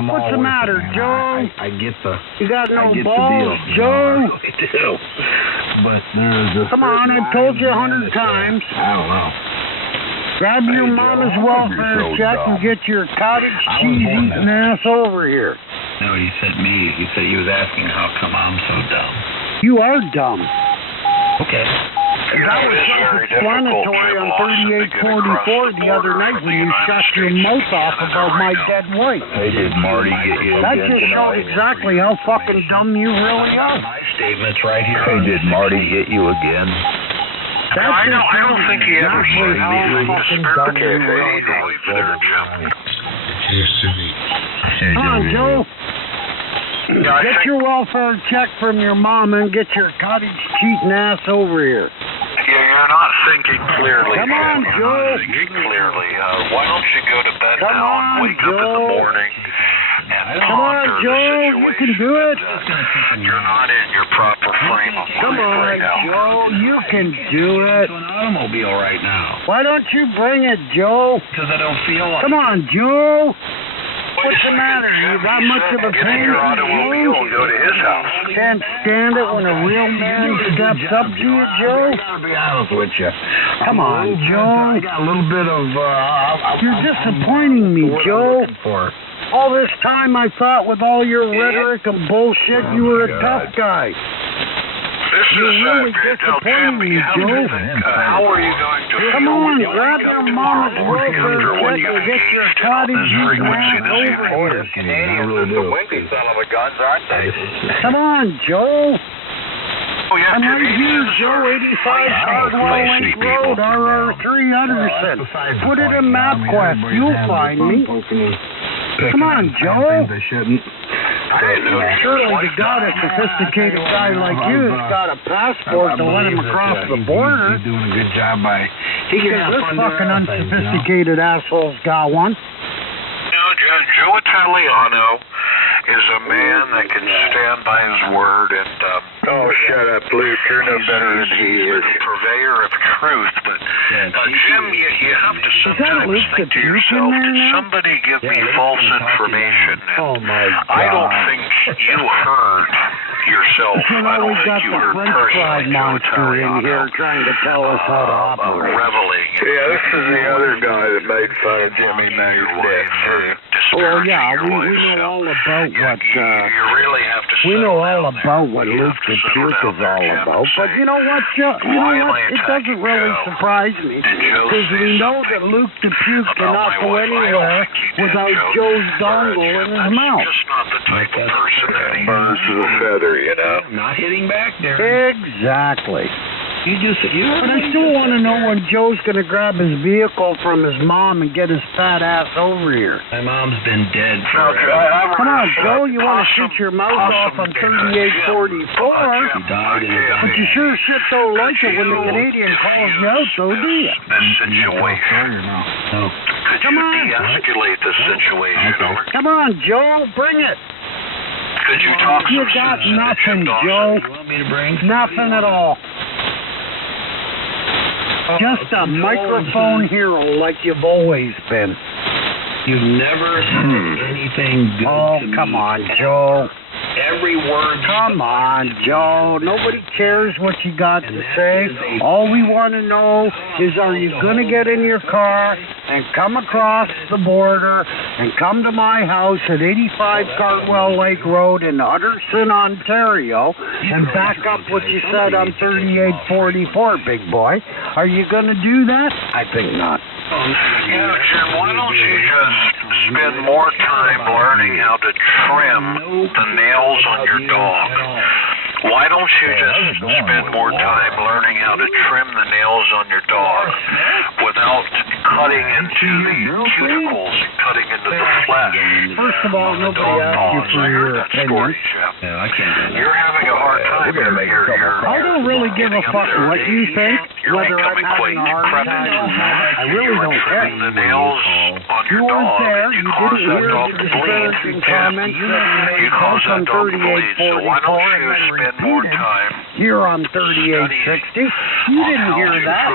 What's the matter, Joe? I get the... You got no balls, Joe? I do. But there's a... Come on, I've told you 100 times. I don't know. Grab your mama's welfare check and get your cottage cheese eating ass over here. No, he said me. He said he was asking how come I'm so dumb. You are dumb. Okay. That was self-explanatory on 3844 the other night when you shut your mouth off about my dead wife. Hey, did Marty get you That again just showed tonight? exactly how fucking dumb you really are. My statement's right here. Hey, did Marty hit you again? I don't think he ever said how fucking dumb you really are. Come on, Joe. Get your welfare check from your mom and get your cottage cheating ass over here. Yeah, you're not thinking clearly. Come on, Jim. Joe. You're not thinking clearly. Why don't you go to bed Come now on, and wake up in the Joe. morning and Come on, ponder the Joe. situation? You can do it. You're not in your proper frame of Come mind on, right now. Joe. You can do it. To an automobile right now. Why don't you bring it, Joe? Because I don't feel like... Come on, Joe. What's the matter? You that much of a Get in pain your in automobile and go to his house. Can't stand it when a real man steps up to you, Joe? I gotta be honest with you. Come on, Joe. I got a little bit of... You're disappointing me, Joe. For. All this time I thought with all your rhetoric and bullshit you were a tough guy. This You're is really now, disappointing Jim, me, you have to Joe. think, how are you going to Come feel on, when you grab wake your up mama's tomorrow welfare after when check you've and get your engaged in cottage this eating frequency ass this over evening? here. Canadians are the wimpy son of a guns, aren't they? Come on, Joe. Oh, yeah, I'm right here, Canadians Joe, are 85 Cardwell Lake Road, RR3 Anderson. Put it in MapQuest. You'll find me. Come on, Joe. I shouldn't. I didn't know you Surely were to God, a sophisticated guy like you has got a passport to let him across the border. He's doing a good job by... Because this fucking unsophisticated asshole's got one. No, Joe Italiano is a man that can stand by his word and... oh, shut up, Luke. You're no better than he is. A purveyor of truth, but... Jim, you have to sometimes Luke think to the Duke in yourself, there did now? somebody give me false information? Oh, my God. I don't think you heard yourself. You I know, don't we've got think you the heard French fry personally Joe monster in Italiano. here trying to tell us how to operate. Reveling. Yeah, this is the other guy that made fun of Jimmy Magg's death, too. Well, yeah, we know all about what, You really have to we know settle all down about there. what You Luke have the to settle Puke down is there, all Jim, about. and But say, you know what, Joe? You why know am what? I It doesn't attacking really Joe? surprise me. Did Joe Because say we know something that Luke the Puke about cannot my go wife? I don't anywhere think he did, without Joe. Joe's Or, dongle in Jim, his that's mouth. just not the type of person that he Birds is. of a feather, you know. Not hitting back there. Exactly. You But I still want to know when Joe's going to grab his vehicle from his mom and get his fat ass over here. My mom's been dead Now, forever. Come on, Joe, you want to shoot your mouth off on 3844? He died in a But you sure shit don't like it when the Canadian calls you out, though, do you? This situation. No. Could Come you on. de-escalate the situation? Or Come on, Joe, bring it. could you talk You some got sense into nothing, Jim Dawson? Joe. You want me to bring Nothing at all. Just a microphone hero like you've always been. You've never said anything good Oh, to me. come on, Joe. Every word. Come on, Joe. Nobody cares what you got to say. All we want to know is, are you going to get in your car and come across the border and come to my house at 85 Cardwell Lake Road in Utterson, Ontario, and back up what you said on 3844, big boy? Are you going to do that? I think not. Yeah, Jim, why don't you just spend more time learning how to trim the nails on your dog? Why don't you just spend more time learning how to trim the nails on your dog without cutting into the cuticles, cutting into the flesh? First of all, nobody asked you for your opinion. Yeah, I can't do that. You're having a hard time. I don't really give a fuck what you think, whether I'm having a hard time or not. I really don't care. The nails on You your weren't dog, there. you You cause didn't that hear dog the to bleed. disparaging comments that You you cause on that dog to bleed. So why don't 3844 you and spend then more repeated time here on 3860? You didn't hear that.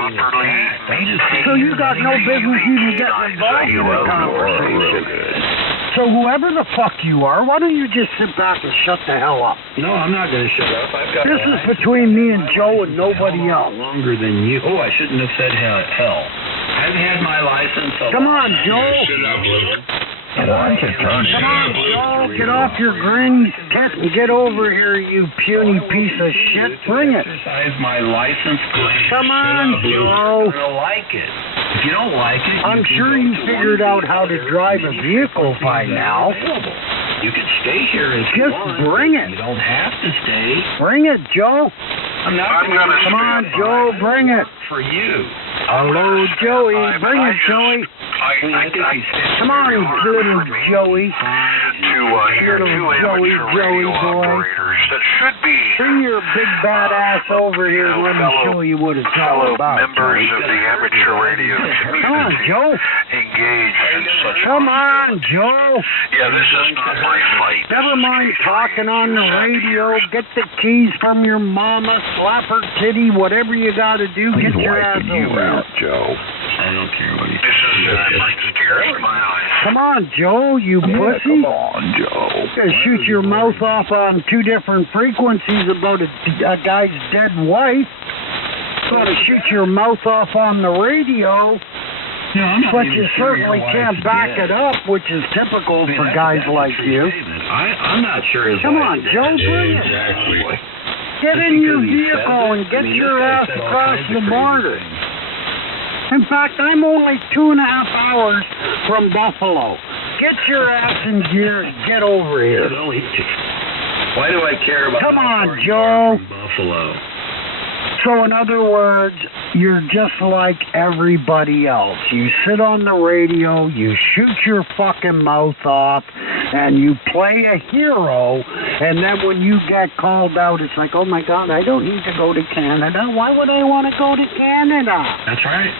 So you got no business even getting involved in the conversation. So whoever the fuck you are, why don't you just sit back and shut the hell up? No, I'm not going to shut up. I've got This is between me and Joe and nobody else. Longer than you. Oh, I shouldn't have said hell. I've had my license. Come on, Joe. Shut up, Luke. Come on, Come on, Joe. Get off your granny tit and get over here, you puny piece of shit. Bring it. Exercise my license. Come on, Joe. You're going to like it. If you don't like it, I'm sure you figured out how to drive a vehicle by now. You can stay here if you Just want. bring it. You don't have to stay. Bring it, Joe. I'm not I'm going to gonna Come on, Joe. Bring it. for you. Hello, Joey. Bring it, Joey. Come on, little Joey. To hear Little two Joey, amateur Joey radio boy. operators that should be Bring your big bad ass over here and let me show you what it's all fellow about. members Joey. of the amateur radio Come on, community Joe. engaged in such Come on, Joe. Yeah, this is not my fight. Never mind talking on the radio. Get the keys from your mama, slap her titty, whatever you gotta do. Get your ass over here. Joe. I don't care what you This is like tears in my eyes. Come on, Joe, you pussy. Come on, Joe. Gonna shoot your mouth off on two different frequencies about a guy's dead wife. Gotta shoot your mouth off on the radio, but you certainly can't back it up, which is typical for guys like you. I'm not sure his Come wife's on, dead. Joe, bring it. Exactly. Get in your vehicle and get your ass across the border. In fact, I'm only 2.5 hours from Buffalo. Get your ass in gear and get over here. Why do I care about Come how on, far you Joe. are from Buffalo? So in other words, you're just like everybody else. You sit on the radio, you shoot your fucking mouth off, and you play a hero, and then when you get called out, it's like, oh my God, I don't need to go to Canada. Why would I want to go to Canada? That's right.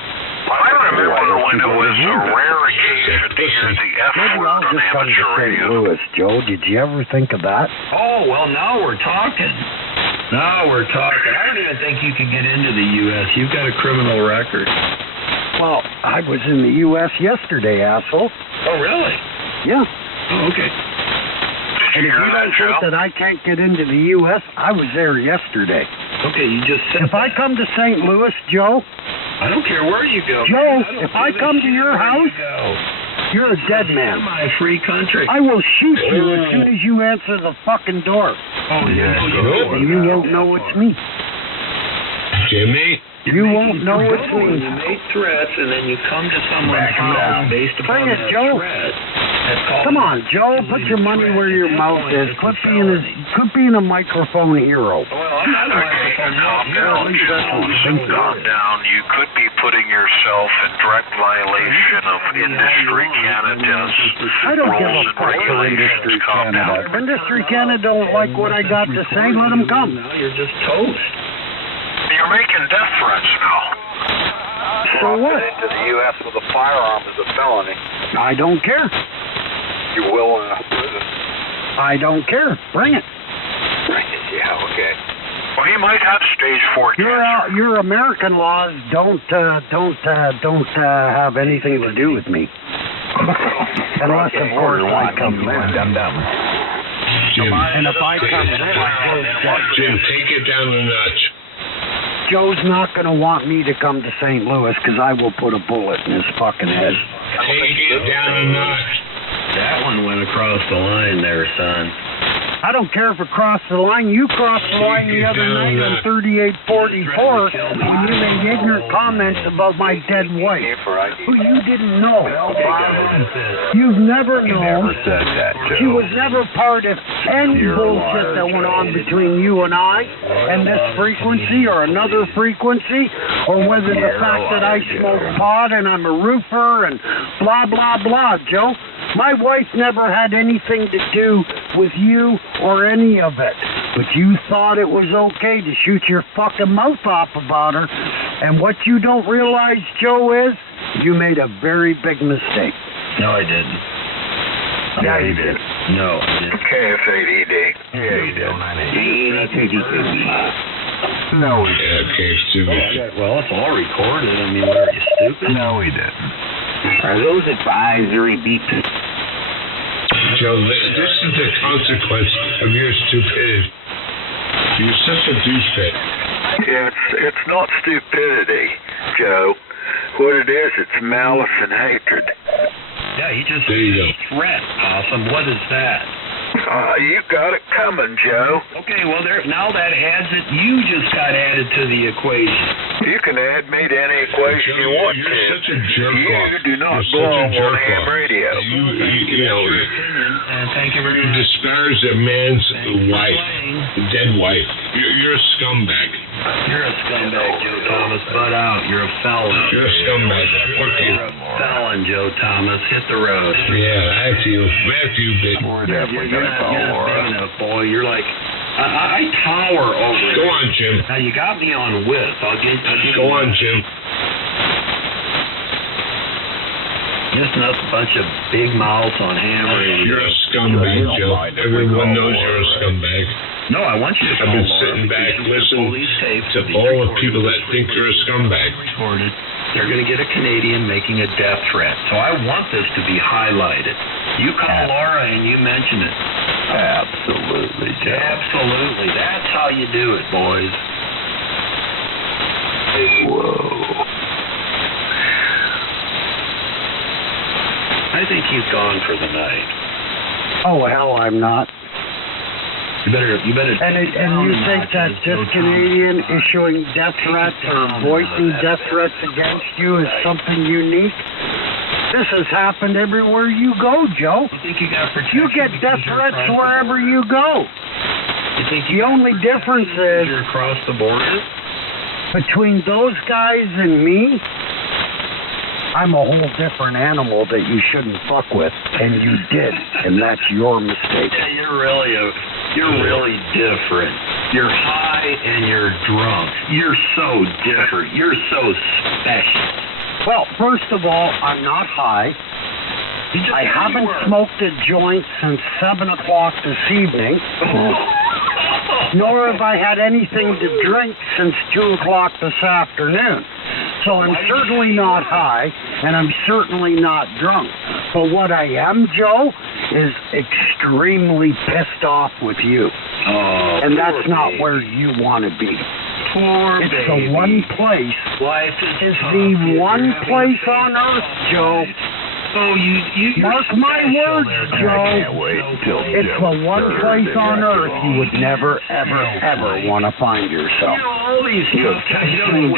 I remember when it was a rare occasion to hear the F Maybe word I'll on just come to amateur St. radio. Louis, Joe. Did you ever think of that? Oh, well, now we're talking. Now we're talking. I don't even think you can get into the U.S. You've got a criminal record. Well, I was in the U.S. yesterday, asshole. Oh, really? Yeah. Oh, okay. Did And you if hear you that, don't Joe? think that I can't get into the U.S., I was there yesterday. Okay, you just said If I that. come to St. Louis, Joe, I don't care where you go. Joe, man. if I give a come to shit your where house, you go. you're a dead man. My free country. I will shoot you as soon as you answer the fucking door. Oh, yeah. And you won't know it's me. Jimmy? You won't know it's You me. make threats, and then you come to someone's house based upon Bring it, that Joe. threat. That's called Come on, Joe, put your money where your mouth is. Quit being a microphone hero. Well, I'm not a Okay, microphone calm hero. down, Joe. Calm down. You could be putting yourself in direct violation of industry Canada's I don't give rules a and fuck for regulations. Industry Calm Canada. down. If Industry Canada don't like what I got to say, let them come. Now you're just toast. You're making death threats now. So what? Into the U.S. with a firearm is a felony. I don't care. You will in a prison. I don't care. Bring it. Yeah, okay. Well, he might have stage 4 cancer. Your American laws don't have anything to do with me. Unless, of course, I come there. Jim, And if I come Jim, take it down a notch. Joe's not going to want me to come to St. Louis because I will put a bullet in his fucking head. Take it down a notch. That one went across the line there, son. I don't care if it crossed the line. You crossed the line the other night on 3844 when you made ignorant comments about my dead wife, who you didn't know. You've never known. Said that, She was never part of any bullshit that went on between you and I and this frequency or another frequency, or whether the fact that I smoke pot and I'm a roofer and blah, blah, blah, Joe. My wife never had anything to do with you or any of it. But you thought it was okay to shoot your fucking mouth off about her. And what you don't realize, Joe, is you made a very big mistake. No, I didn't. Yeah, you did. No, I didn't. KF8ED. Yeah, you did. No, we Yeah, KF2. Well, it's all recorded. I mean, what are you, stupid? No, we didn't. Are those advisory beeps? Joe, this is the consequence of your stupidity. You're such a douchebag. Yeah, it's not stupidity, Joe. What it is, it's malice and hatred. Yeah, he just There you go. threat. Awesome. What is that? You got it coming, Joe. Okay, well, now that adds it. You just got added to the equation. You can add me to any equation you want You're to. such a jerk off. You do not You're belong such a jerk on ham off. radio. You Your know, opinion, and thank you very you much. disparage a man's wife, Playing. dead wife. You're a scumbag. You're a scumbag, Joe Thomas. Butt out. You're a felon. You're a scumbag. Fuck you. You're a felon, Joe Thomas. Hit the road. Yeah, back to you. Back to you, big. We're You're definitely not, going to call you're not Laura. big enough, boy. You're like, I tower over Go you. on, Jim. Now, you got me on width. I'll give Go you on, that. Jim. Just a bunch of big mouths on hammer. You're a scumbag, Joe. Everyone knows you're a scumbag. No, I want you to I've call been Laura sitting because back you're gonna listening pull these tapes to of these all the recordings. people that think you're a scumbag. Recorded. They're going to get a Canadian making a death threat. So I want this to be highlighted. You call Laura and you mention it. Absolutely, Joe. Absolutely. That's how you do it, boys. Whoa. I think he's gone for the night. Oh, hell, I'm not. You better. And you think that this Canadian issuing death threats or voicing death threats against you is something unique? This has happened everywhere you go, Joe. You think you got protection? You get death because you're threats across the wherever border? you go. You think The only difference is you're across the border? between those guys and me, I'm a whole different animal that you shouldn't fuck with, and you did, and that's your mistake. Yeah, you're really different. You're high and you're drunk. You're so different. You're so special. Well, first of all, I'm not high. I haven't smoked a joint since 7 o'clock this evening, nor have I had anything to drink since 2 o'clock this afternoon. So I'm certainly not high, and I'm certainly not drunk. But what I am, Joe, is extremely pissed off with you. Oh, And that's not where you want to be. Poor It's baby. the one place. Life is It's tough. the You're one having place to on earth, Joe. Oh, you're Mark my special words, there, Joe. Jack. Can't wait till It's the one place on earth you would never, ever, ever want to find yourself. You know, all these stuff, you know,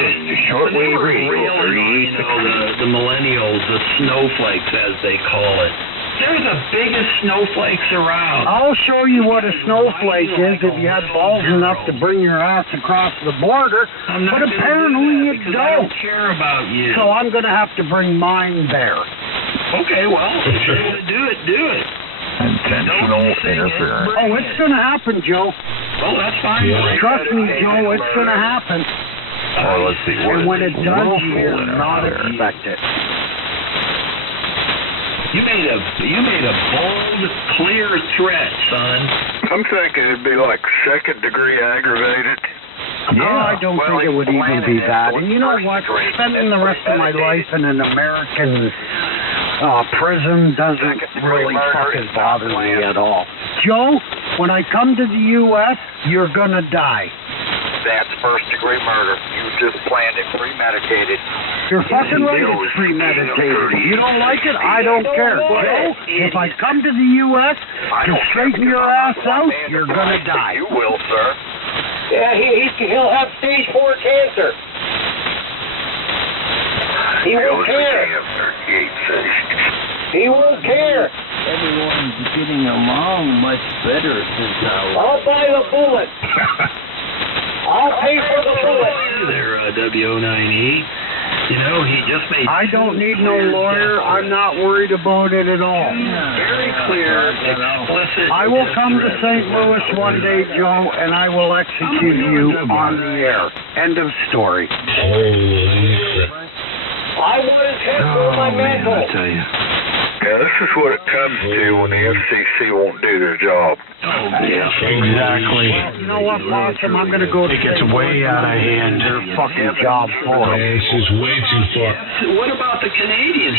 Shortwave whenever radio, real, 38. you know, the millennials, the snowflakes, as they call it. They're the biggest snowflakes around. I'll show you what a snowflake is if you had balls enough to bring your ass across the border, I'm not but gonna apparently do you that because I don't. don't care about you. So I'm going to have to bring mine there. Okay, well, if you're going to do it, do it. Intentional interference. Oh, it's going to happen, Joe. Well, that's fine. Yeah. Trust me, Joe, it's going to happen. Well, let's see. And when it does, Willful you will not interference. expect it. You made a bold, clear threat, son. I'm thinking it'd be like second degree aggravated. No, I don't think it would even be that. And you know what? Spending the rest of my life in an American prison doesn't really fucking bother me at all. Joe, when I come to the U.S., you're gonna die. That's first degree murder. You just planned it premeditated. You're fucking right, it's premeditated. If you don't like it, I don't care. Joe, if I come to the U.S. to straighten your ass out, you're gonna die. You will, sir. Yeah, he'll have stage 4 cancer. He won't care. He won't care. Everyone's getting along much better since I'll buy the bullet. I'll pay for the bullet. There, W09E. You know, he just made. I don't need no lawyer. I'm not worried about it at all. Very clear, explicit. I will come to St. Louis one day, Joe, and I will execute you on the air. End of story. Holy crap. I want his head for my mantle. I tell you. Yeah, this is what it comes to when the FCC won't do their job. Oh, yeah. Exactly. You know what, Possum? I'm going to go. It gets way out of hand. Their fucking job for them. This is way too far. So what about the Canadians?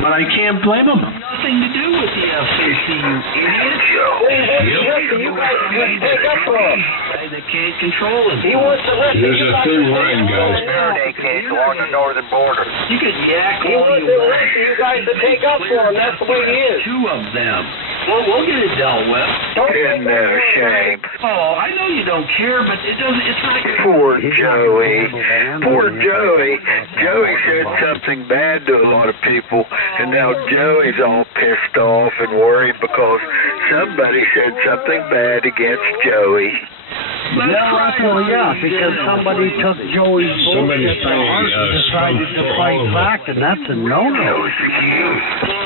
But I can't blame him. Nothing to do with the FCC, you idiot. You guys just take up for him. They can't control it. He wants to listen. There's a thin line, guys. Faraday cage along the northern border. You could yak He all wants you to want. listen. You guys to take up for him. That's the way he is. Two of them. Well, we'll get it dealt with. Isn't that a shame? Oh, I know you don't care, but it doesn't. It's not. Poor Joey. Poor Joey. Joey said something bad to a lot of people, and now Joey's all pissed off and worried because somebody said something bad against Joey. Well, yeah, because somebody took Joey's Somebody bullshit to heart and decided to fight back, and that's a no-no.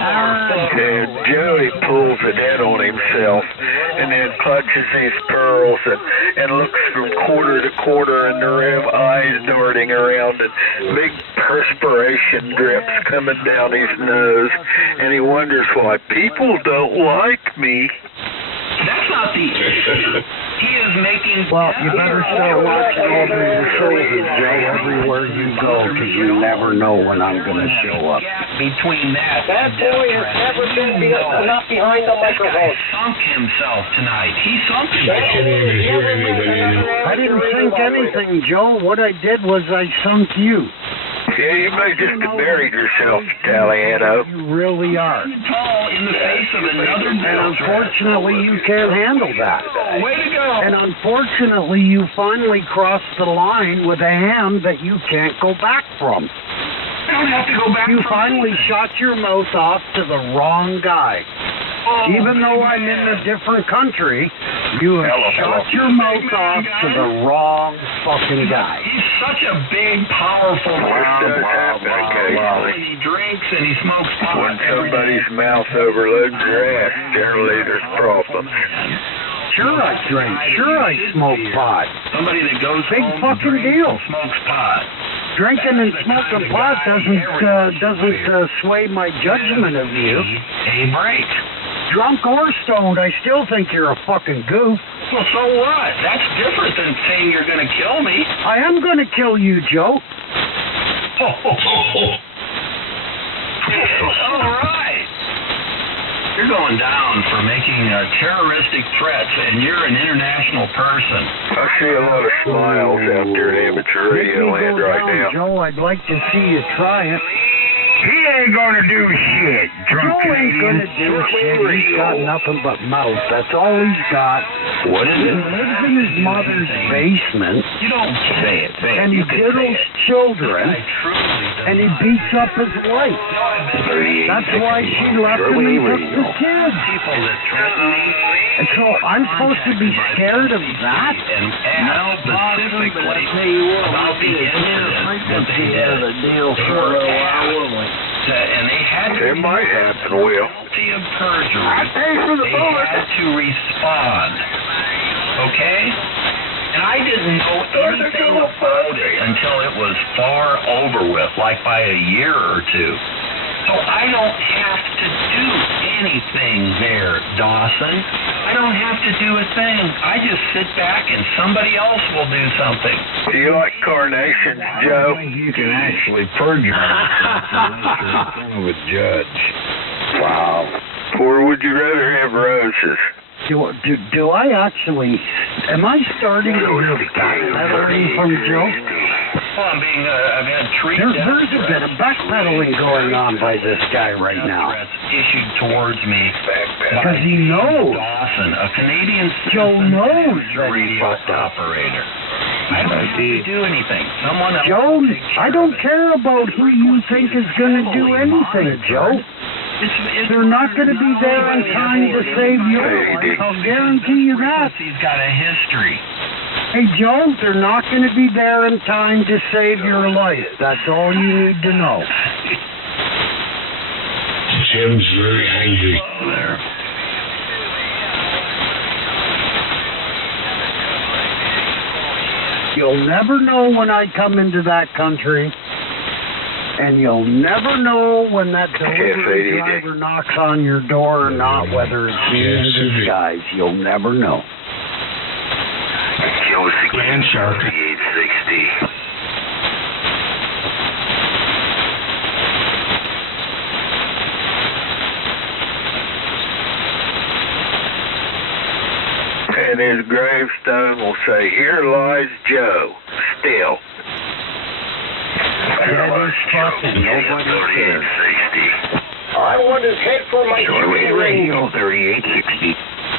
And Joey pulls it in on himself and then clutches his pearls and looks from quarter to quarter in the room, eyes darting around and big perspiration drips coming down his nose, and he wonders why people don't like me. That's not the issue. He is making. Well, you better start watching over your shoulders, Joe, everywhere you go, because you never know when I'm going to show up. Between that. That boy has never been not behind the microphone. Sunk himself tonight. He sunk I himself. can't even hear anybody anymore. I didn't sink anything, Joe. What I did was I sunk you. Yeah, you may just have buried yourself, Italiano. You really are. Tall in the face of another And unfortunately, you can't handle that. Way to go. And unfortunately, you finally crossed the line with a hand that you can't go back from. I don't have to go back. You finally shot your mouth off to the wrong guy. Even though I'm in a different country, you have shot your mouth off to the wrong fucking guy. He's such a big, powerful Occasionally. and he drinks and he smokes pot. When somebody's mouth overloads your ass, generally there's problems. Sure I drink. Sure I smoke pot. Somebody that goes Big home, fucking drinks, deal. and smokes pot. Drinking and smoking pot doesn't sway my judgment of you. A break. Drunk or stoned, I still think you're a fucking goof. Well, so what? That's different than saying you're going to kill me. I am going to kill you, Joe. All right. You're going down for making terroristic threats, and you're an international person. I see a lot of smiles out there in amateur radio land right now. Joe, I'd like to see you try it. He ain't gonna do shit, Joe ain't gonna do shit. He's got nothing but mouth. That's all he's got. What is He it? lives in his mother's basement, You don't say it. and he diddles children, and he beats up his wife. That's why she left him and took the kids. People that threaten me. And so I'm supposed to be scared of that? And ask specifically about the incident that they did. And they had to It might happen, Will. guilty of perjury. They had to respond. Okay? And I didn't know anything about it until it was far over with, like by a year or two. So I don't have to do anything there, Dawson. I don't have to do a thing. I just sit back and somebody else will do something. Do you like carnations, Joe? You can actually perjure in front of a judge. Wow. Or would you rather have roses? Do I actually... Am I starting to hear backpedaling from Joe? Well, I've had three There's a bit of backpedaling going on by this guy right now. threats issued towards me Because he knows. Dawson, a Canadian Joe knows citizen that he radio fucked up. operator. I don't have to do anything. Someone else Joe, will take care I of don't it. care about who you think is going to do anything, Joe. They're not going to be there in time to save your life. I'll guarantee you that. He's got a history. Hey, Joe, they're not going to be there in time to save your life. That's all you need to know. Jim's very angry. There. You'll never know when I come into that country. And you'll never know when that delivery Yes, driver knocks on your door or not, whether it's me in disguise. You'll never know. Land shark. 860. And his gravestone will say, "Here lies Joe, still." That is fucking nobody cares. 3860. I want his head for my shooting range. Radio 3860.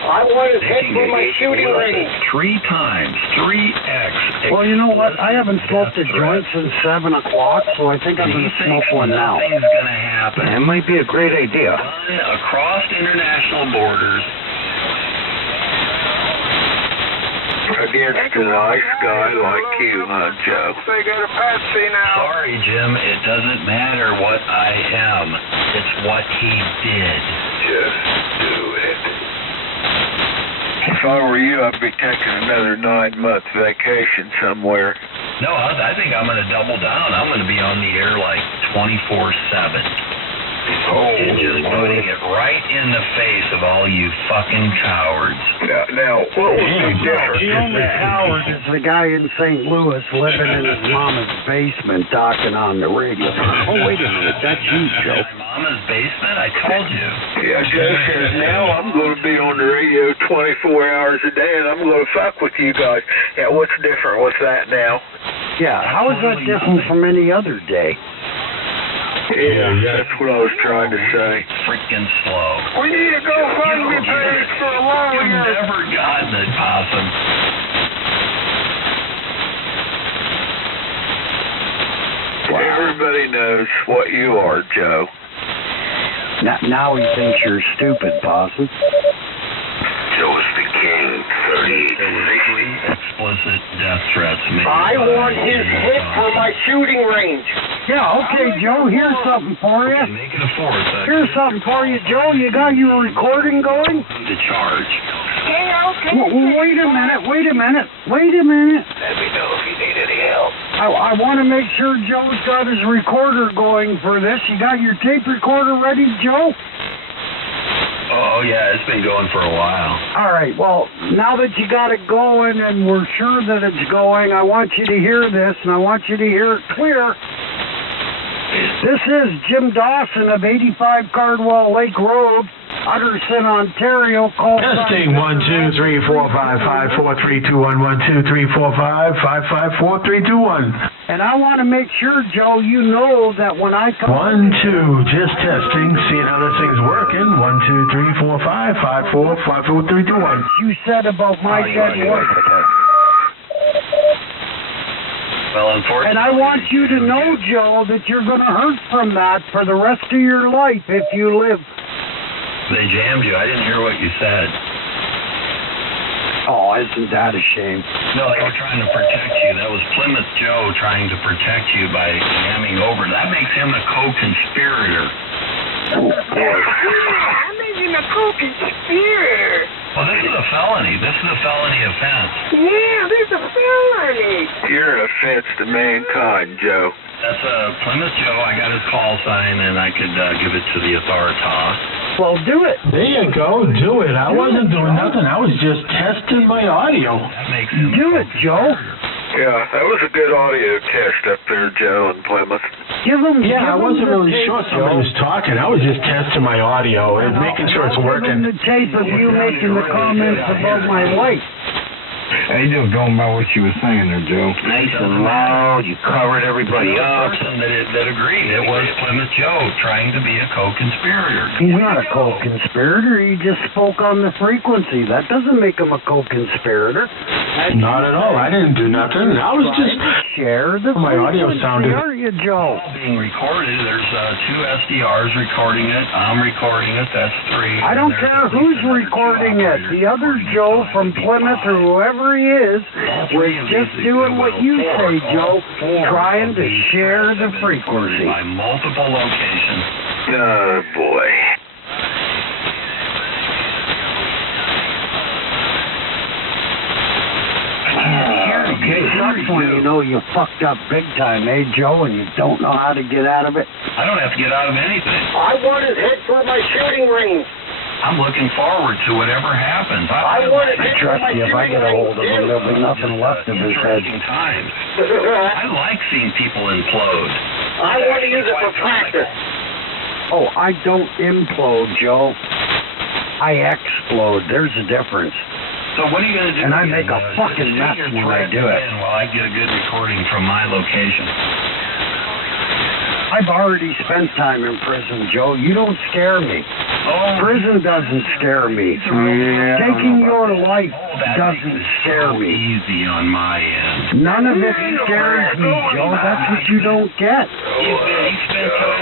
I want his head for my shooting range. 3 times, 3x. Well, you know what? I haven't smoked a joint since 7 o'clock, so I think I'm going to smoke one now. Nothing's going to happen. That might be a great idea. Across international borders. Against a nice guy like you, huh, Joe? They got a patsy now. Sorry, Jim, it doesn't matter what I am. It's what he did. Just do it. If I were you, I'd be taking another 9-month vacation somewhere. No, I think I'm going to double down. I'm going to be on the air like 24/7. And just putting it right in the face of all you fucking cowards. Now what would be different? The only coward is the guy in St. Louis living in his mama's basement talking on the radio. Oh, wait a minute, that's you, Joe. My mama's basement? I told you. Yeah, Joe says now I'm going to be on the radio 24 hours a day and I'm going to fuck with you guys. Yeah, what's different with that now? Yeah, how is that different from any other day? Yeah, that's what I was trying to say. Freaking slow. We need to go find me page for a You've lawyer. never gotten it, Possum. Everybody knows what you are, Joe. Now he thinks you're stupid, Possum. Joe's the king. 3860. Explicit death threats made I by want his head for my shooting range. Yeah, okay, Joe, here's something for you. Okay, make it a 4th. Here's something for you, Joe. You got your recording going? To charge. Well, wait a minute. Let me know if you need any help. I want to make sure Joe's got his recorder going for this. You got your tape recorder ready, Joe? Oh, yeah, it's been going for a while. All right, well, now that you got it going and we're sure that it's going, I want you to hear this, and I want you to hear it clear. This is Jim Dawson of 85 Cardwell Lake Road, Utterson, Ontario. Call Testing 1 2 3 4 5 5 4 3 2 1 1 2 3 4 5 5 5 4 3 2 1. And I want to make sure, Joe, you know that when I come 1 2, just testing, seeing how this thing's working. 1 2 3 4 5 5 4 5 4 3 2 1. you said about my dead wife. Well, unfortunately. And I want you to know, Joe, that you're going to hurt from that for the rest of your life if you live. They jammed you. I didn't hear what you said. Oh, isn't that a shame? No, they were trying to protect you. That was Plymouth Joe trying to protect you by jamming over. That makes him a co-conspirator. I'm making a co-conspirator. Well, this is a felony. This is a felony offense. Yeah, there's a felony. You're an offense to mankind, Joe. That's Plymouth Joe. I got his call sign, and I could give it to the authoritas. Well, do it. There you go, do it. I wasn't doing nothing. I was just testing my audio. That makes him Do it, Joe. Yeah, that was a good audio test up there, Joe, in Plymouth. Give him. Yeah, I wasn't really sure somebody Joe. was talking. I was just testing my audio and making sure it's Give him working. the tape of you making the comments about my wife. Hey, just going by what you were saying there, Joe. Nice and loud. You covered everybody The up. person that agreed. It was Plymouth Joe trying to be a co-conspirator. He's not a co-conspirator. He just spoke on the frequency. That doesn't make him a co-conspirator. Not at all. I didn't do nothing. I was just... Share the My audio frequency, sounded- aren't you, Joe? Being recorded. There's 2 SDRs recording it. I'm recording it. That's 3. I don't care who's recording it. The other Joe from Plymouth or whoever he is was just doing what you say, Joe, trying to share the frequency. By multiple locations. Oh, boy. Okay, Suck when you know you fucked up big time, eh, Joe, and you don't know how to get out of it? I don't have to get out of anything. I want his head for my shooting range. I'm looking forward to whatever happens. I want his I head for trust my you. If I shooting get a hold of range, him, there'll be nothing left of his head. Interesting times. too. I like seeing people implode. I want to use it for practice. Oh, I don't implode, Joe. I explode. There's a difference. So what are you going to do? And I make a Just fucking sit mess here when I do threatening it. in while I get a good recording from my location. I've already spent time in prison, Joe. You don't scare me. Oh, Prison doesn't scare me. Taking your life doesn't scare me. Easy on my end. None of it scares me, Joe. That's what you don't get.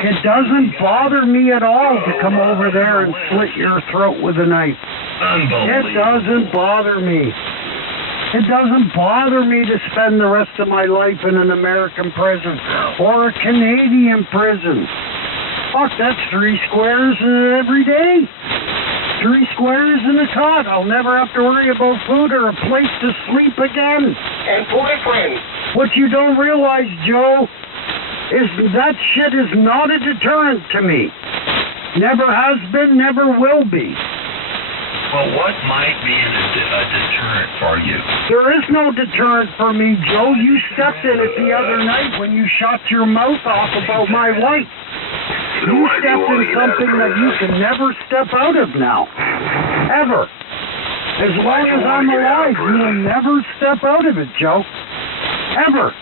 It doesn't bother me at all to come over there and slit your throat with a knife. It doesn't bother me. It doesn't bother me to spend the rest of my life in an American prison or a Canadian prison. Fuck, that's 3 squares every day. 3 squares in a cot. I'll never have to worry about food or a place to sleep again. And boyfriend. What you don't realize, Joe, is that shit is not a deterrent to me. Never has been, never will be. Well, what might be a deterrent for you? There is no deterrent for me, Joe. You stepped in it the other night when you shot your mouth off about my wife. You stepped in something that you can never step out of now. Ever. As long as I'm alive, you will never step out of it, Joe. Ever.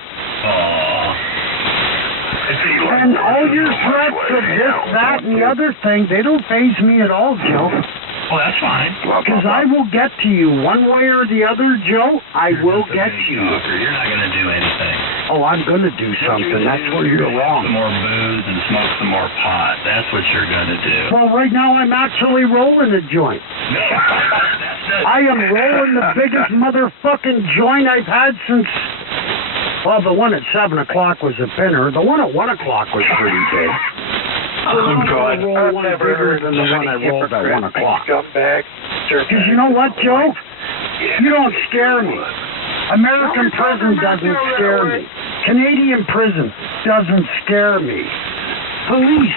And all your threats of this, that, and the other thing, they don't faze me at all, Joe. Well, that's fine. Because I will get to you one way or the other, Joe. I will get you. You're not going to do anything. Oh, I'm going to do something. That's where you're wrong. Some more booze and smoke some more pot. That's what you're going to do. Well, right now I'm actually rolling a joint. I am rolling the biggest motherfucking joint I've had since... Well, the one at 7 o'clock was a pinner. The one at 1 o'clock was pretty big. I'm going to roll one bigger than the one I rolled at 1 o'clock. Because you know what, Joe? You don't scare me. American prison doesn't scare me. Canadian prison doesn't scare me. Police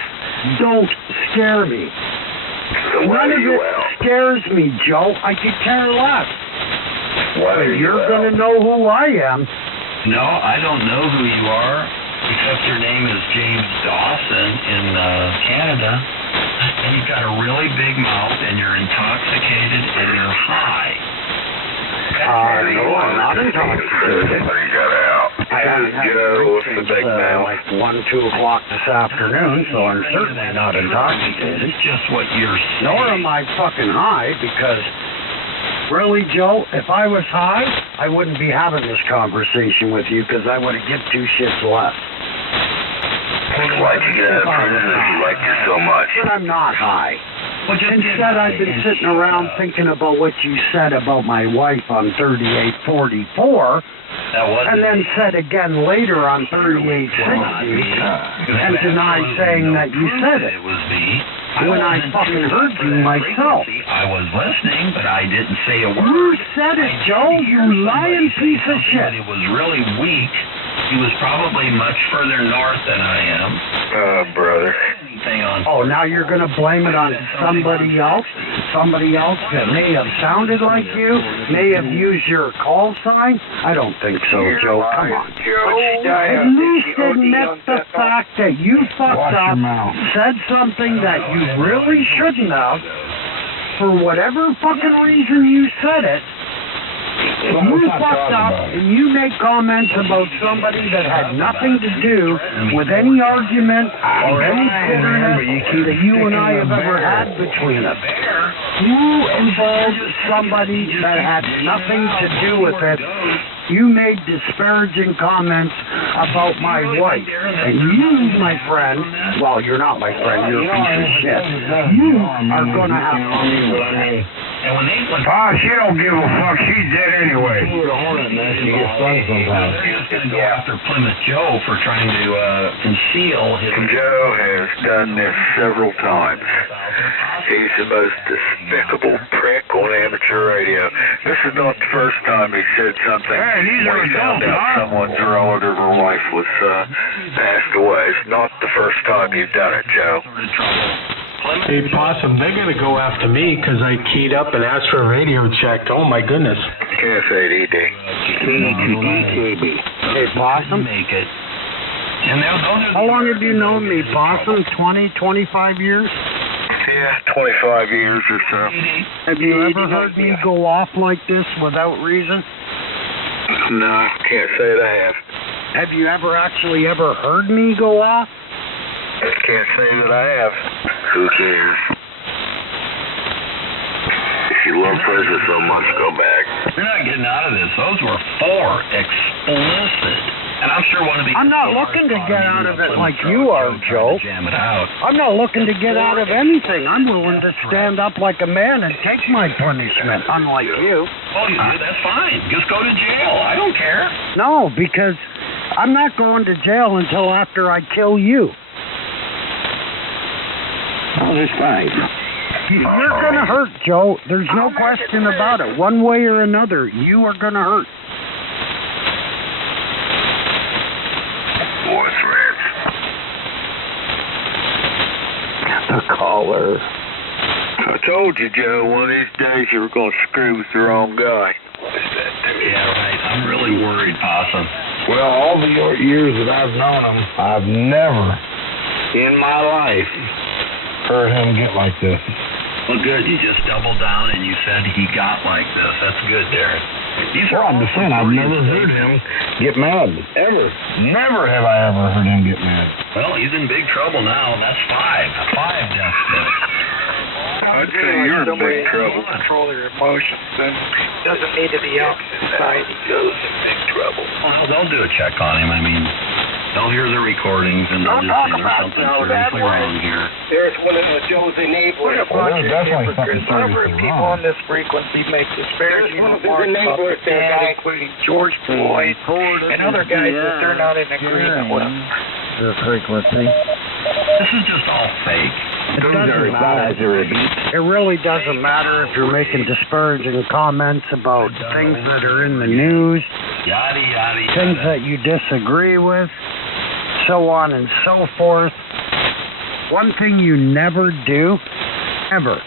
don't scare me. None of it scares me, Joe. I could care less. But you're going to know who I am. No, I don't know who you are, except your name is James Dawson in Canada, and you've got a really big mouth, and you're intoxicated, and you're high. No, I'm not intoxicated. I haven't had a drink since like 1, 2 o'clock this afternoon, so I'm certainly not intoxicated. It's just what you're saying. Nor am I fucking high, because... Really, Joe, if I was high, I wouldn't be having this conversation with you because I would have given 2 shits less. Why'd you get out of prison if you liked it so much? But I'm not high. Instead, I've been sitting around thinking about what you said about my wife on 3844, and then said again later on 3860, and deny saying that you said it. It was me. When I fucking heard you myself. I was listening, but I didn't say a word. You said it, Joe, you lying piece of shit. It was really weak. He was probably much further north than I am. Brother. Oh, now you're going to blame it on somebody else? Somebody else that may have sounded like you? May have used your call sign? I don't think so, Joe. Come on. At least admit the fact that you fucked up, said something that you really shouldn't have. For whatever fucking reason you said it, you fucked up and you make comments about somebody that had nothing to do with any argument or any bitterness that you and I have ever had between us. You involved somebody that had nothing to do with it. You made disparaging comments about my wife. And you, my friend, well, you're not my friend, you're a piece of shit. You are going to have to deal with it. She don't give a fuck. She's dead anyway. She gets stung sometimes. He's going to go after Plymouth Joe for trying to conceal his... Joe has done this several times. He's the most despicable prick on amateur your radio. This is not the first time he said something Hey, these when are he found adults, out huh? someone's relative or wife was passed away. It's not the first time you've done it, Joe. Hey, Possum, they're going to go after me because I keyed up and asked for a radio check. Oh, my goodness. KFADD. Hey, Possum. Make it. And those are How long have you known me, Possum? 20, 25 years? Yeah, 25 years or so. Have you ever heard me go off like this without reason? No, can't say that I have. Have you actually ever heard me go off? Can't say that I have. Who cares? If you love prison so much, go back. You're not getting out of this. Those were 4 explicit. And I'm sure one of these. I'm not looking to get out of it like you are, Joe. Jam it out. I'm not looking to get out of anything. I'm willing to stand up like a man and take my punishment, unlike you. Oh, that's fine. Just go to jail. I don't care. No, because I'm not going to jail until after I kill you. Oh, that's fine. You're going to hurt, Joe. There's no question about it. One way or another, you are going to hurt. What's Reds? The caller. I told you, Joe, one of these days you were going to screw with the wrong guy. Yeah, right. I'm really worried, Possum. Well, all the years that I've known him, I've never in my life heard him get like this. Well, good. You just doubled down and you said he got like this. That's good, Darren. These are Well, I'm just saying, I've never heard him get mad. Ever. Never have I ever heard him get mad. Well, he's in big trouble now. That's 5. 5 death threats. I'd say you're in big trouble. Control their emotions and doesn't need to be out in society. Joe's in big trouble. Well, they'll do a check on him. I mean, they'll hear the recordings and they'll just say there's something seriously wrong here. There's one of Joe's enablers. Well, there's definitely something seriously People wrong. on this frequency make disparaging There's one of his remarks about enablers the there, dad, guy. including George Floyd and other guys that they're not in agreement with. The frequency. This is just all fake. It doesn't matter. It really doesn't matter if you're making disparaging comments about things that are in the news, Yada, yada, yada. things that you disagree with, so on and so forth. One thing you never do, ever.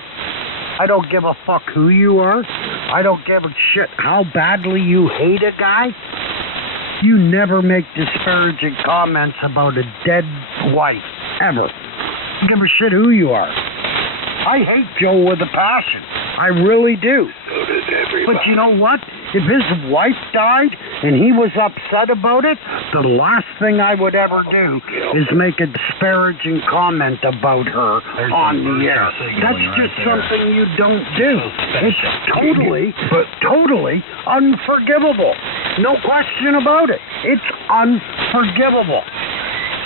I don't give a fuck who you are. I don't give a shit how badly you hate a guy. You never make disparaging comments about a dead wife, ever. I don't give a shit who you are. I hate Joe with a passion. I really do. So does everybody. But you know what? If his wife died and he was upset about it, the last thing I would ever do is make a disparaging comment about her on the air. That's just something you don't do. It's totally unforgivable. No question about it. It's unforgivable.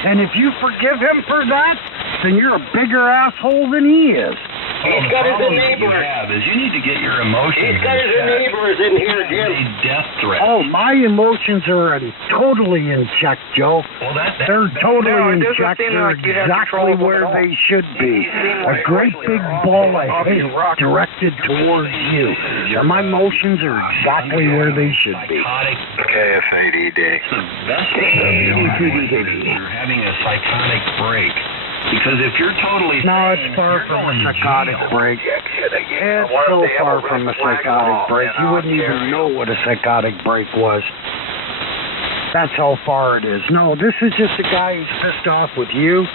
And if you forgive him for that, then you're a bigger asshole than he is. He's got his problem that you enablers. have is you need to get your emotions He's got his in check. enablers in here, Jim. A death threat. Oh, my emotions are totally in check, Joe. Well, They're totally No, it in doesn't check. seem They're like you have exactly control of them where at all. they should be. A great big ball of hate directed towards you. And my emotions are exactly where they should be. Psychotic. KFADD. It's the best thing you're having a psychotic break. Because if you're totally No, sane, it's far you're from going a to psychotic jail. break. It's so far from a psychotic break. You wouldn't even know what a psychotic break was. That's how far it is. No, this is just a guy who's pissed off with you.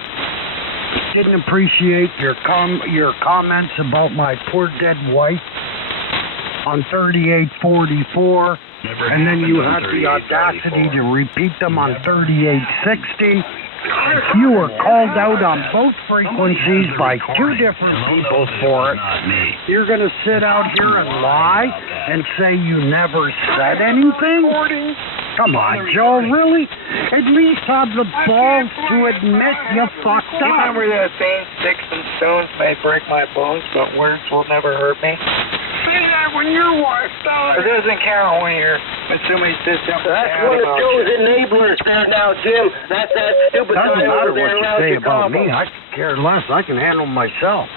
Didn't appreciate your comments about my poor dead wife on 3844. And then you had the audacity to repeat them on 3860. You were called out on both frequencies by 2 different people for it. You're going to sit out here and lie and say you never said anything? Come on, Joe, really? At least have the balls to admit you fucked up. Remember that saying, sticks and stones may break my bones, but words will never hurt me? Say that when your wife died. It doesn't count when somebody says something That's bad one of about Joe's you. enablers there now, Jim. That's that stupid Doesn't guy matter over there what you around say about Chicago. me. I could care less. I can handle myself.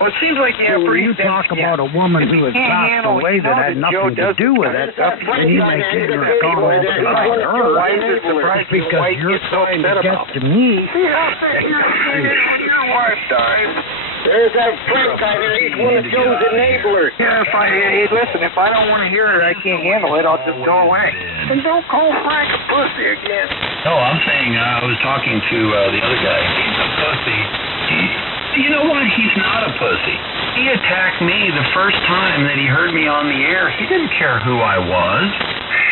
Well, it seems like you have When pretty you talk about a woman who has passed away that had nothing to do with it, and you make ignorant comments about her, it's because you're trying to get to me. when your wife dies. There's that Frank guy there. He's one of Joe's enablers. Yeah, hey, listen, if I don't want to hear it, I can't handle it, I'll just go away. And don't call Frank a pussy again. No, I'm saying I was talking to the other guy. He's a pussy. You know what? He's not a pussy. He attacked me the first time that he heard me on the air. He didn't care who I was.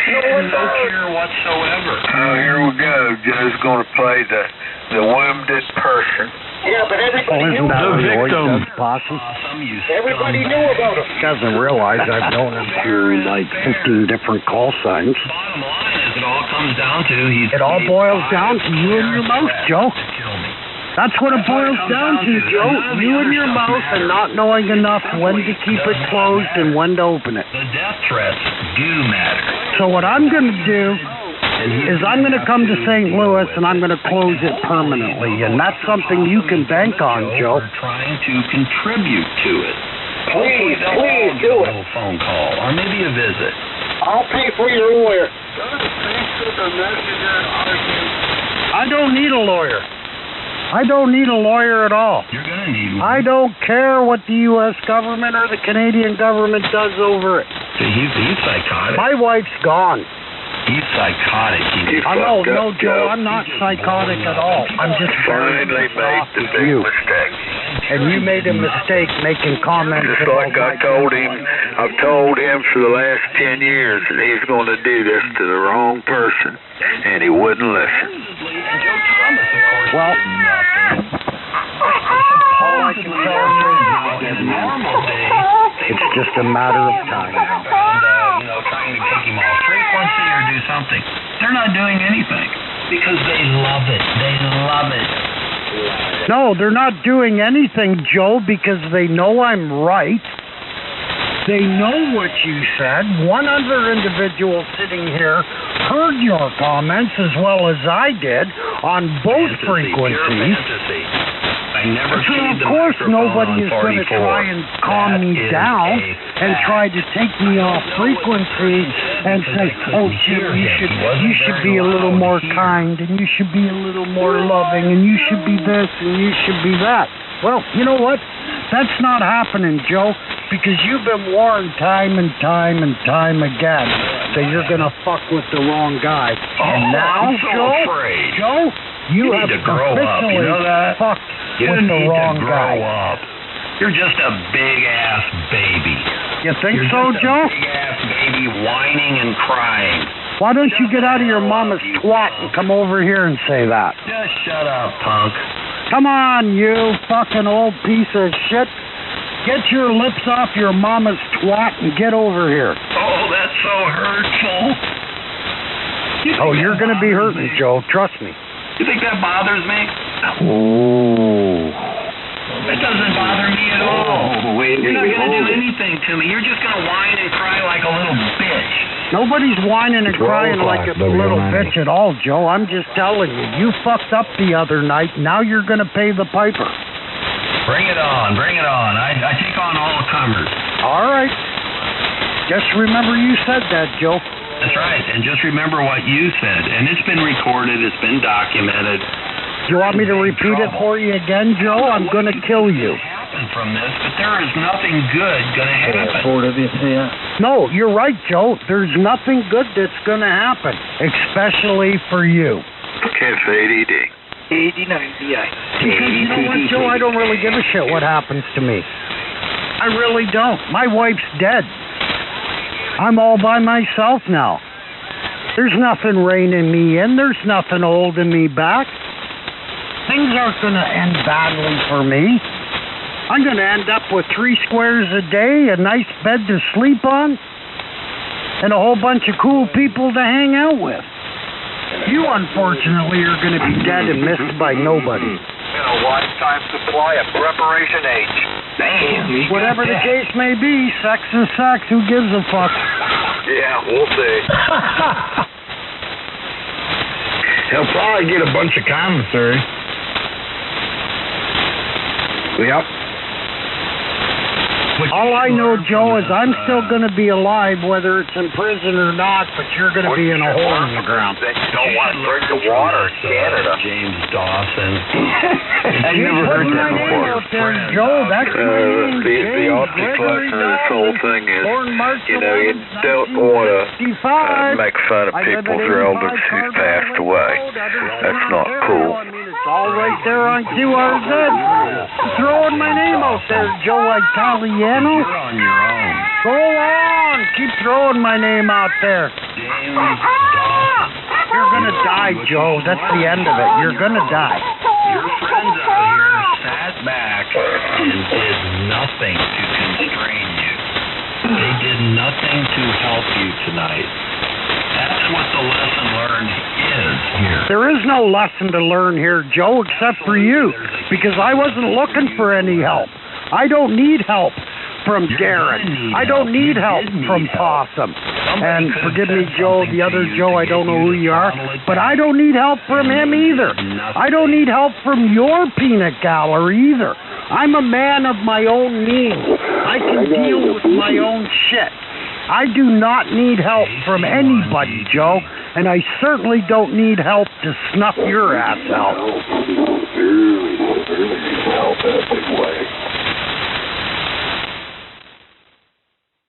He had no care whatsoever. Oh, here we go. Joe's going to play the wounded person. Yeah, but everybody knew Isn't that about what he it. always does, Posse? Everybody knew about it. Doesn't realize I've known him through like 15 different call signs. Bottom line is it all comes down to It all boils down to you and your mouth, Joe. That's what it boils down to, Joe. You and your mouth and not knowing enough when to keep it closed and when to open it. The death threats do matter. So what I'm going to do is I'm going to come to St. Louis and I'm going to close it permanently. And that's something you can bank on, Joe. We're trying to contribute to it. Please do A it. little phone call or maybe a visit. I'll pay for your lawyer. I don't need a lawyer. I don't need a lawyer at all. You're going to need one. I don't care what the U.S. government or the Canadian government does over it. See, he's psychotic. My wife's gone. He's psychotic. No, Joe, I'm not psychotic at all. I'm just Finally made the big mistake. And you made a mistake making comments. Just like I told him, I've told him for the last 10 years that he's going to do this to the wrong person, and he wouldn't listen. Well, all I can tell you is it's just a matter of time. Trying to take him off frequency or do something. They're not doing anything because they love it. They love it. No, they're not doing anything, Joe, because they know I'm right. They know what you said. One other individual sitting here heard your comments as well as I did on both frequencies. I never So of course nobody is going to try and calm me down and try to take me off frequency and say, oh, Jim, you should be a little more kind and you should be a little more loving and you should be this and you should be that. Well, you know what? That's not happening, Joe, because you've been warned time and time and time again that you're going to fuck with the wrong guy. And now, Joe, you have to grow up. You know that? Fucked You with the need wrong to grow guy. up. You're just a big-ass baby. You think You're so, just Joe? a big-ass baby whining and crying. Why don't you get out of your mama's twat and come over here and say that? Just shut up, punk. Come on, you fucking old piece of shit. Get your lips off your mama's twat and get over here. Oh, that's so hurtful. Oh, you're going to be hurting, Joe. Trust me. You think that bothers me? Ooh. That doesn't bother me at all. You're not going to do anything to me. You're just going to whine and cry like a little bitch. Nobody's whining and crying like a little bitch at all, Joe. I'm just telling you. You fucked up the other night. Now you're going to pay the piper. Bring it on. Bring it on. I take on all comers. All right. Just remember you said that, Joe. That's right. And just remember what you said. And it's been recorded. It's been documented. You want me to repeat it for you again, Joe? I'm going to kill you. From this, but there is nothing good going to happen. No, you're right, Joe. There's nothing good that's going to happen, especially for you. It's ADD. 80, 90, Because you know what, Joe? I don't really give a shit what happens to me. I really don't. My wife's dead. I'm all by myself now. There's nothing reining me in. There's nothing holding me back. Things aren't going to end badly for me. I'm going to end up with 3 squares a day, a nice bed to sleep on, and a whole bunch of cool people to hang out with. You, unfortunately, are going to be dead and missed by nobody. And a lifetime supply of preparation H. Damn. Whatever the case may be, sex is sex. Who gives a fuck? Yeah, we'll see. He'll probably get a bunch of commissary. Yep. All I know, Joe, is I'm still going to be alive, whether it's in prison or not, but you're going to be in a hole in the ground. That you don't want to drink the water in Canada. James Dawson. I never heard that before. Joe, that's my name, The object lesson of this whole thing is, you know, you don't want to make fun of people's relatives who've passed away. That's not cool. I mean, it's all right there on QRZ. Throwing my name out there, Joe Italiano. You're on your own. Go on, keep throwing my name out there. James Dawson. You're gonna die, Joe. That's the end of it. You're gonna die. Your friends out here sat back and did nothing to constrain you. They did nothing to help you tonight. That's what the lesson learned is here. There is no lesson to learn here, Joe, except for you, because I wasn't looking for any help. I don't need help from Darren. I don't need help from Possum. And forgive me, Joe, the other Joe, I don't know who you are, but I don't need help from him either. I don't need help from your peanut gallery either. I'm a man of my own means. I can deal with my own shit. I do not need help from anybody, Joe, and I certainly don't need help to snuff your ass out.